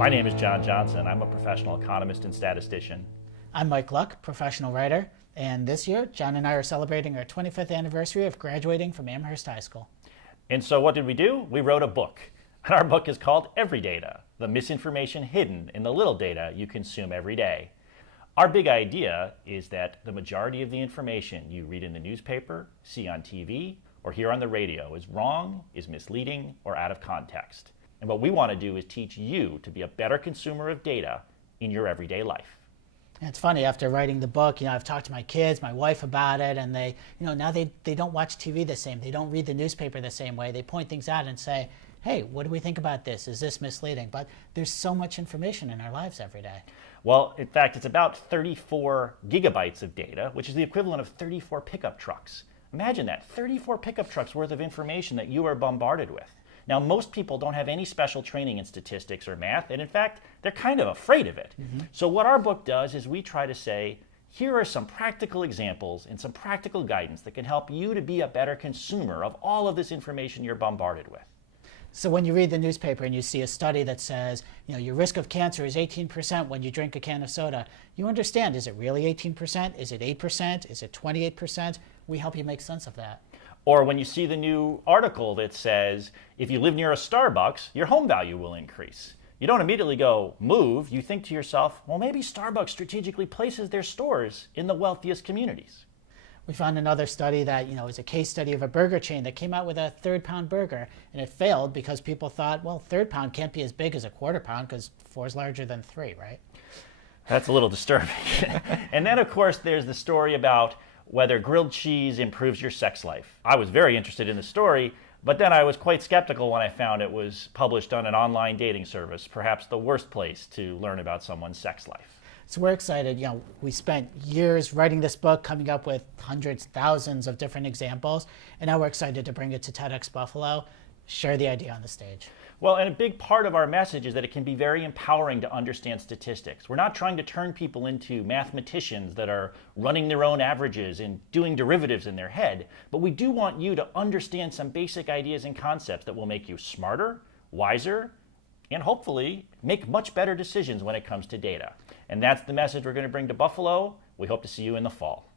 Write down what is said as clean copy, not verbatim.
My name is John Johnson. I'm a professional economist and statistician. I'm Mike Luck, professional writer, and this year, John and I are celebrating our 25th anniversary of graduating from Amherst High School. And so what did we do? We wrote a book. And our book is called Everydata, the misinformation hidden in the little data you consume every day. Our big idea is that the majority of the information you read in the newspaper, see on TV, or hear on the radio is wrong, is misleading, or out of context. And what we want to do is teach you to be a better consumer of data in your everyday life. And it's funny, after writing the book, I've talked to my kids, my wife about it, and they, now they don't watch TV the same. They don't read the newspaper the same way. They point things out and say, hey, what do we think about this? Is this misleading? But there's so much information in our lives every day. Well, in fact, it's about 34 gigabytes of data, which is the equivalent of 34 pickup trucks. Imagine that, 34 pickup trucks worth of information that you are bombarded with. Now, most people don't have any special training in statistics or math, and in fact, they're kind of afraid of it. So what our book does is we try to say, here are some practical examples and some practical guidance that can help you to be a better consumer of all of this information you're bombarded with. So when you read the newspaper and you see a study that says, your risk of cancer is 18% when you drink a can of soda, you understand, is it really 18%? Is it 8%? Is it 28%? We help you make sense of that. Or when you see the new article that says, if you live near a Starbucks, your home value will increase. You don't immediately go, move. You think to yourself, well, maybe Starbucks strategically places their stores in the wealthiest communities. We found another study that, is a case study of a burger chain that came out with a third-pound burger, and it failed because people thought, well, third pound can't be as big as a quarter pound because 4 is larger than 3, right? That's a little disturbing. And then, of course, there's the story about whether grilled cheese improves your sex life. I was very interested in the story, but then I was quite skeptical when I found it was published on an online dating service, perhaps the worst place to learn about someone's sex life. So we're excited. We spent years writing this book, coming up with hundreds, thousands of different examples, and now we're excited to bring it to TEDx Buffalo, share the idea on the stage. Well, and a big part of our message is that it can be very empowering to understand statistics. We're not trying to turn people into mathematicians that are running their own averages and doing derivatives in their head, but we do want you to understand some basic ideas and concepts that will make you smarter, wiser, and hopefully make much better decisions when it comes to data. And that's the message we're going to bring to Buffalo. We hope to see you in the fall.